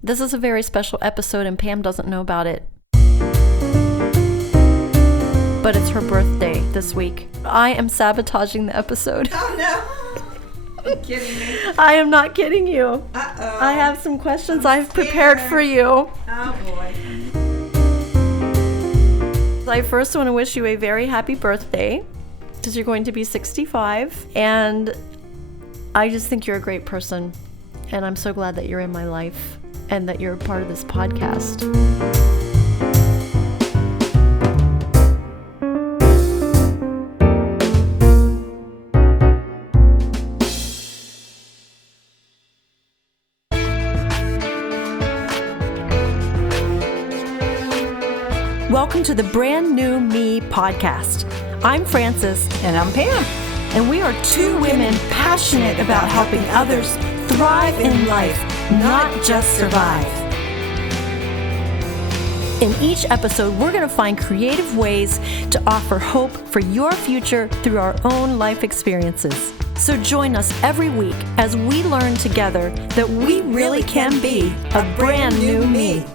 This is a very special episode and Pam doesn't know about it. But it's her birthday this week. I am sabotaging the episode. Oh no. Are you kidding me? I am not kidding you. Uh-oh. I have some questions I've prepared for you. Oh boy. I first want to wish you a very happy birthday because you're going to be 65. And I just think you're a great person. And I'm so glad that you're in my life and that you're a part of this podcast. Welcome to the Brand New Me podcast. I'm Frances. And I'm Pam. And we are two women passionate about helping others thrive in life, not just survive. In each episode, we're going to find creative ways to offer hope for your future through our own life experiences. So join us every week as we learn together that we really can be a brand new me.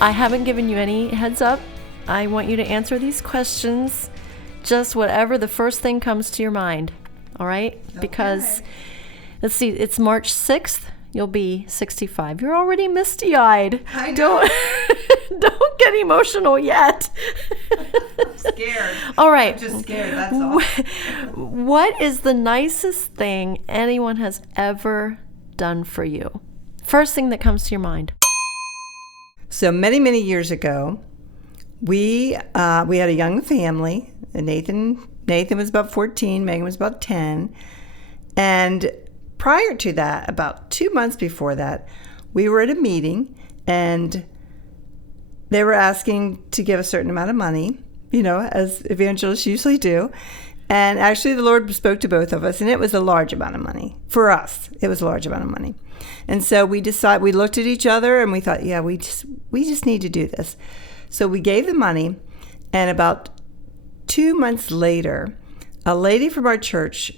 I haven't given you any heads up. I want you to answer these questions, just whatever the first thing comes to your mind. All right? Okay. Because, let's see, it's March 6th. You'll be 65. You're already misty-eyed. I know. Don't get emotional yet. I'm scared. All right. I'm just scared, that's all. What is the nicest thing anyone has ever done for you? First thing that comes to your mind. So many years ago, we had a young family. Nathan was about 14, Megan was about 10. And prior to that, about 2 months before that, we were at a meeting and they were asking to give a certain amount of money, as evangelists usually do. And actually the Lord spoke to both of us, and it was a large amount of money. For us, it was a large amount of money. And so we looked at each other and we thought, yeah, we just need to do this. So we gave the money, and about 2 months later, a lady from our church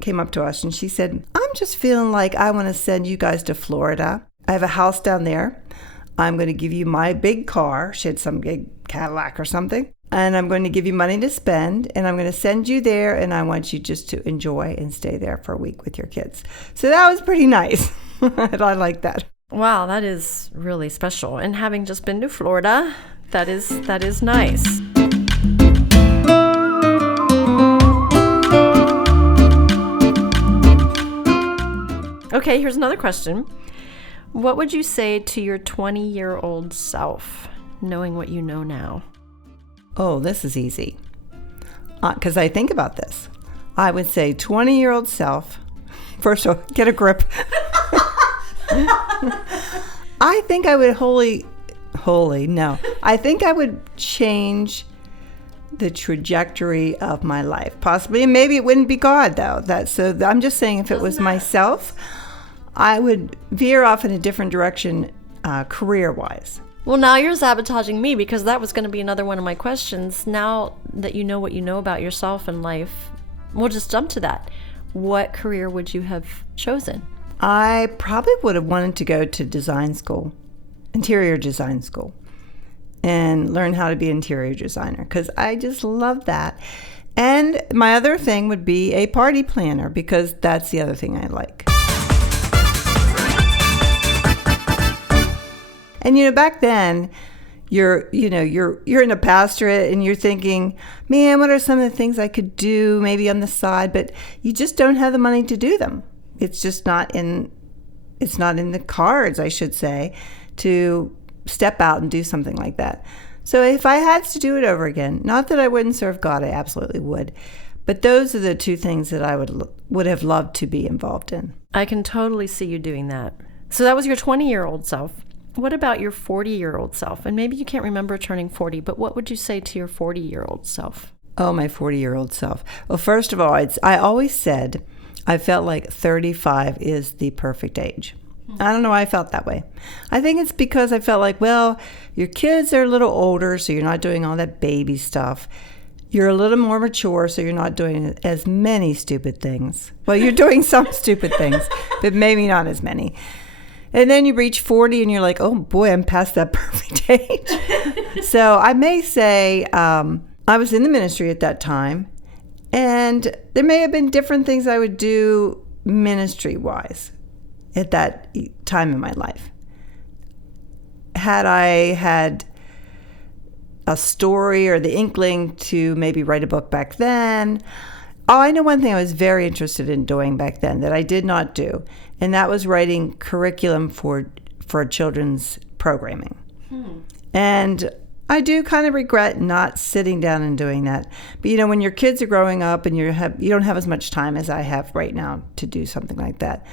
came up to us and she said, I'm just feeling like I want to send you guys to Florida. I have a house down there. I'm going to give you my big car. She had some big Cadillac or something. And I'm going to give you money to spend, and I'm going to send you there, and I want you just to enjoy and stay there for a week with your kids. So that was pretty nice. I like that. Wow, that is really special. And having just been to Florida, that is nice. Okay, here's another question. What would you say to your 20-year-old self, knowing what you know now? Oh, this is easy. Because I think about this. I would say 20-year-old self, first of all, get a grip. I think I would I think I would change the trajectory of my life, possibly. And maybe it wouldn't be God, though. So I'm just saying if it was myself, I would veer off in a different direction career-wise. Well, now you're sabotaging me because that was going to be another one of my questions. Now that you know what you know about yourself and life, we'll just jump to that. What career would you have chosen? I probably would have wanted to go to design school, interior design school, and learn how to be an interior designer because I just love that. And my other thing would be a party planner because that's the other thing I like. And back then, you're in a pastorate and you're thinking, man, what are some of the things I could do maybe on the side? But you just don't have the money to do them. It's just not in the cards, I should say, to step out and do something like that. So if I had to do it over again, not that I wouldn't serve God, I absolutely would. But those are the two things that I would have loved to be involved in. I can totally see you doing that. So that was your 20-year-old self. What about your 40-year-old self? And maybe you can't remember turning 40, but what would you say to your 40-year-old self? Oh, my 40-year-old self. Well, first of all, I always said I felt like 35 is the perfect age. I don't know why I felt that way. I think it's because I felt like, well, your kids are a little older, so you're not doing all that baby stuff. You're a little more mature, so you're not doing as many stupid things. Well, you're doing some stupid things, but maybe not as many. And then you reach 40 and you're like, oh boy, I'm past that perfect age. So I may say I was in the ministry at that time, and there may have been different things I would do ministry-wise at that time in my life. Had I had a story or the inkling to maybe write a book back then, I know one thing I was very interested in doing back then that I did not do, and that was writing curriculum for children's programming. And I do kind of regret not sitting down and doing that. But when your kids are growing up and you don't have as much time as I have right now to do something like that.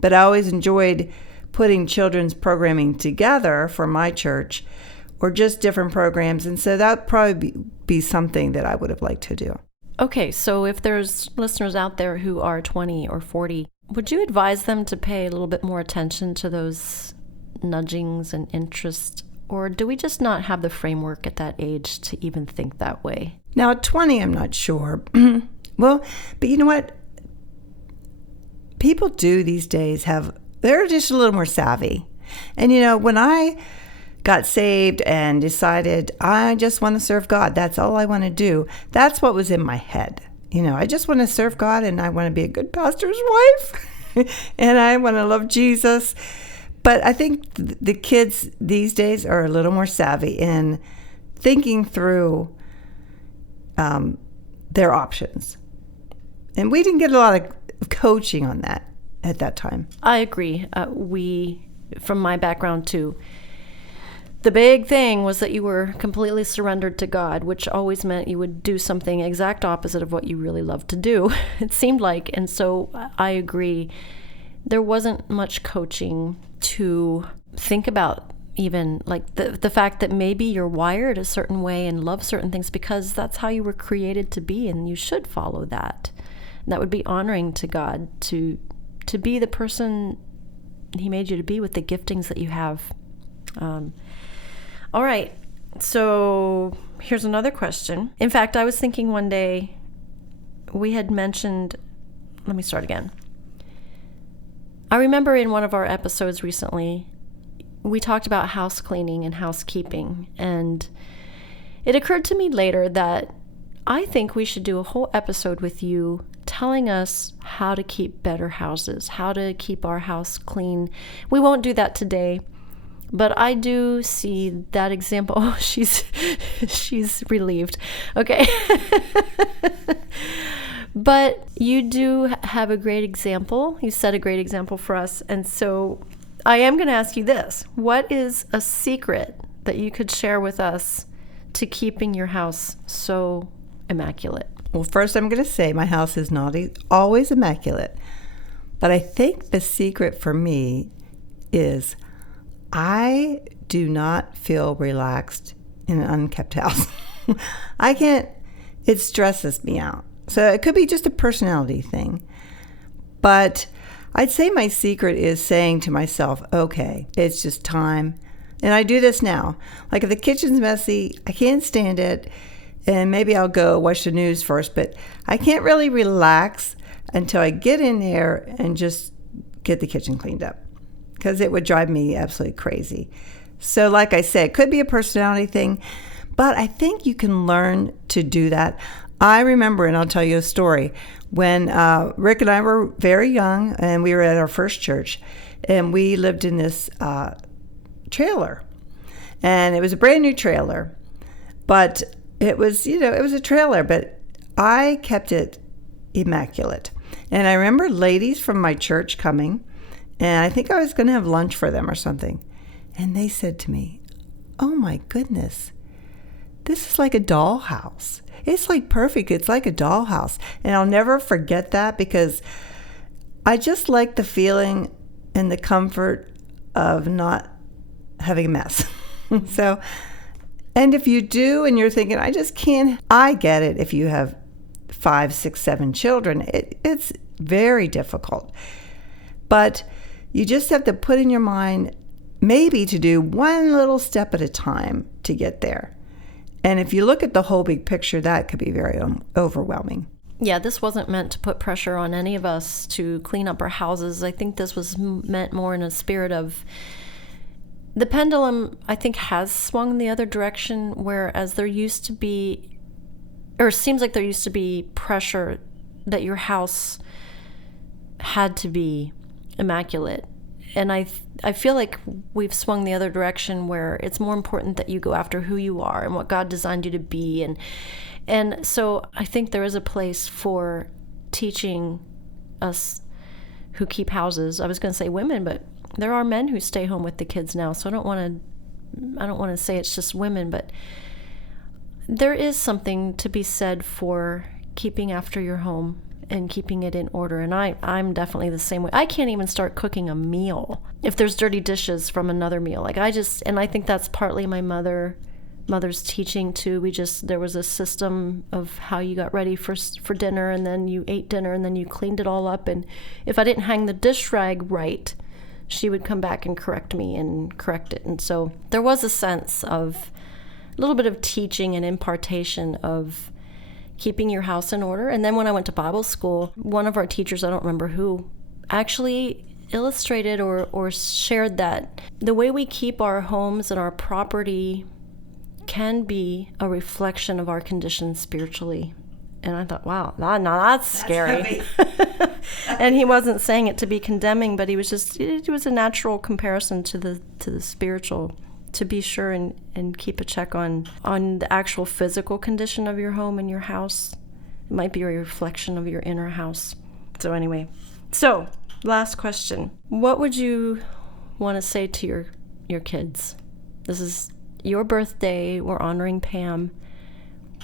But I always enjoyed putting children's programming together for my church, or just different programs. And so that would probably be something that I would have liked to do. Okay, so if there's listeners out there who are 20 or 40, would you advise them to pay a little bit more attention to those nudgings and interests? Or do we just not have the framework at that age to even think that way? Now, at 20, I'm not sure. Well, but you know what? People do these days they're just a little more savvy. And when I got saved and decided I just want to serve God, that's all I want to do, that's what was in my head. I just want to serve God, and I want to be a good pastor's wife, and I want to love Jesus. But I think the kids these days are a little more savvy in thinking through their options. And we didn't get a lot of coaching on that at that time. I agree. From my background too, the big thing was that you were completely surrendered to God, which always meant you would do something exact opposite of what you really loved to do, it seemed like. And so I agree. There wasn't much coaching to think about, even like the fact that maybe you're wired a certain way and love certain things because that's how you were created to be, and you should follow that. And that would be honoring to God to be the person He made you to be with the giftings that you have. All right, so here's another question. In fact, I was thinking one day, we had mentioned, let me start again. I remember in one of our episodes recently, we talked about house cleaning and housekeeping, and it occurred to me later that I think we should do a whole episode with you telling us how to keep better houses, how to keep our house clean. We won't do that today, but I do see that example. Oh, she's relieved. Okay. But you do have a great example. You set a great example for us. And so I am going to ask you this. What is a secret that you could share with us to keeping your house so immaculate? Well, first I'm going to say my house is not always immaculate. But I think the secret for me is I do not feel relaxed in an unkept house. I can't, it stresses me out. So it could be just a personality thing. But I'd say my secret is saying to myself, okay, it's just time. And I do this now. Like if the kitchen's messy, I can't stand it. And maybe I'll go watch the news first, but I can't really relax until I get in there and just get the kitchen cleaned up, because it would drive me absolutely crazy. So like I said, it could be a personality thing, but I think you can learn to do that. I remember, and I'll tell you a story, when Rick and I were very young and we were at our first church, and we lived in this trailer, and it was a brand new trailer, but it was, it was a trailer, but I kept it immaculate. And I remember ladies from my church coming, and I think I was going to have lunch for them or something. And they said to me, oh my goodness, this is like a dollhouse. It's like perfect. It's like a dollhouse. And I'll never forget that, because I just like the feeling and the comfort of not having a mess. So, and if you do and you're thinking, I just can't, I get it if you have 5, 6, 7 children. It's very difficult. But you just have to put in your mind maybe to do one little step at a time to get there. And if you look at the whole big picture, that could be very overwhelming. Yeah, this wasn't meant to put pressure on any of us to clean up our houses. I think this was meant more in a spirit of, the pendulum, I think, has swung the other direction, whereas there used to be, or it seems like there used to be pressure that your house had to be immaculate. And I feel like we've swung the other direction, where it's more important that you go after who you are and what God designed you to be. And so I think there is a place for teaching us who keep houses. I was going to say women, but there are men who stay home with the kids now. So I don't want to say it's just women, but there is something to be said for keeping after your home and keeping it in order. And I'm definitely the same way. I can't even start cooking a meal if there's dirty dishes from another meal. Like and I think that's partly my mother's teaching too. There was a system of how you got ready for dinner, and then you ate dinner, and then you cleaned it all up. And if I didn't hang the dish rag right, she would come back and correct me and correct it. And so there was a sense of a little bit of teaching and impartation of keeping your house in order. And then when I went to Bible school, one of our teachers, I don't remember who, actually illustrated or shared that the way we keep our homes and our property can be a reflection of our condition spiritually. And I thought, wow, that's scary. And he wasn't saying it to be condemning, but it was a natural comparison to the spiritual, to be sure and keep a check on the actual physical condition of your home and your house. It might be a reflection of your inner house. So anyway, last question. What would you want to say to your kids? This is your birthday. We're honoring Pam.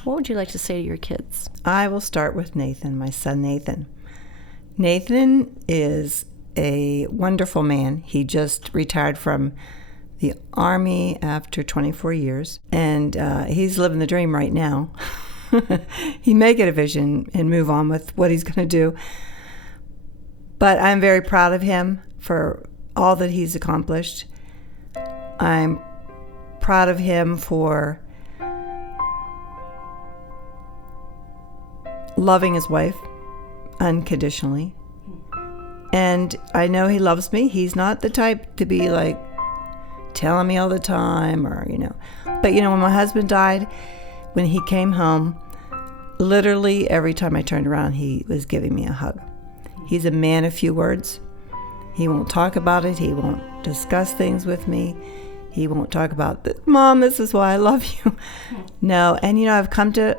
What would you like to say to your kids? I will start with Nathan, my son Nathan. Nathan is a wonderful man. He just retired from the Army after 24 years, and he's living the dream right now. He may get a vision and move on with what he's going to do. But I'm very proud of him for all that he's accomplished. I'm proud of him for loving his wife unconditionally. And I know he loves me. He's not the type to be like telling me all the time or, But, when my husband died, when he came home, literally every time I turned around, he was giving me a hug. He's a man of few words. He won't talk about it. He won't discuss things with me. He won't talk about, Mom, this is why I love you. No, and I've come to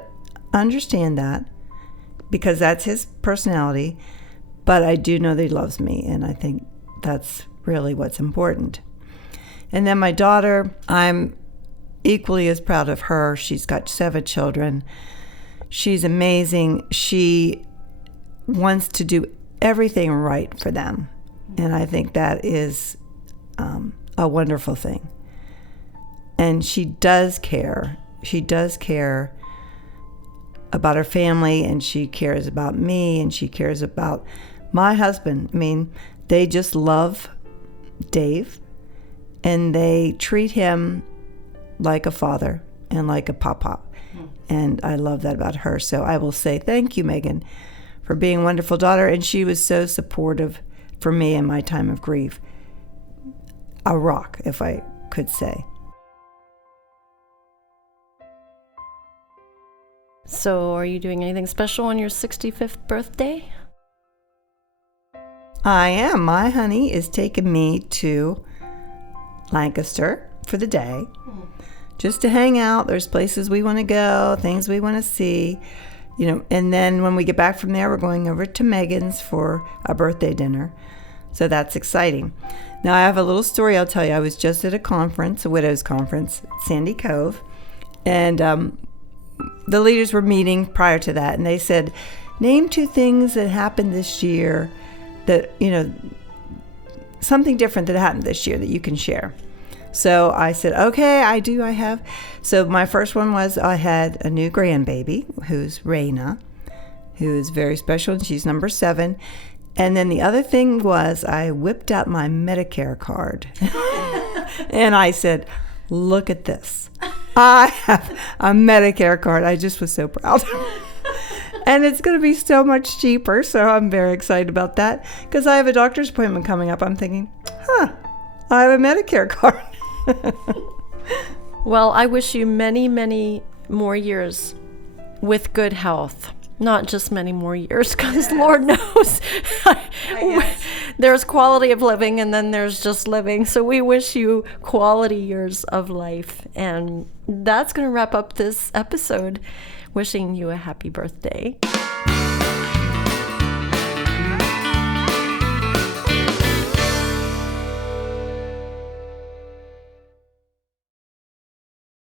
understand that because that's his personality, but I do know that he loves me, and I think that's really what's important. And then my daughter, I'm equally as proud of her. She's got 7 children. She's amazing. She wants to do everything right for them, and I think that is a wonderful thing. And she does care. She does care about her family, and she cares about me, and she cares about my husband. I mean, they just love Dave, and they treat him like a father and like a papa. And I love that about her. So I will say thank you, Megan, for being a wonderful daughter. And she was so supportive for me in my time of grief. A rock, if I could say. So are you doing anything special on your 65th birthday? I am. My honey is taking me to Lancaster for the day, just to hang out. There's places we want to go, things we want to see, and then when we get back from there, we're going over to Megan's for a birthday dinner. So that's exciting. Now I have a little story I'll tell you. I was just at a conference, a widow's conference, Sandy Cove, and the leaders were meeting prior to that, and they said, name 2 things that happened this year that, something different that happened this year that you can share. So I said, okay, I have. So my first one was I had a new grandbaby, who's Raina, who is very special, and she's number 7. And then the other thing was I whipped out my Medicare card. And I said, look at this. I have a Medicare card. I just was so proud. And it's going to be so much cheaper, so I'm very excited about that. Because I have a doctor's appointment coming up. I'm thinking, I have a Medicare card. Well, I wish you many, many more years with good health. Not just many more years, because Lord knows there's quality of living and then there's just living. So we wish you quality years of life. And that's going to wrap up this episode. Wishing you a happy birthday.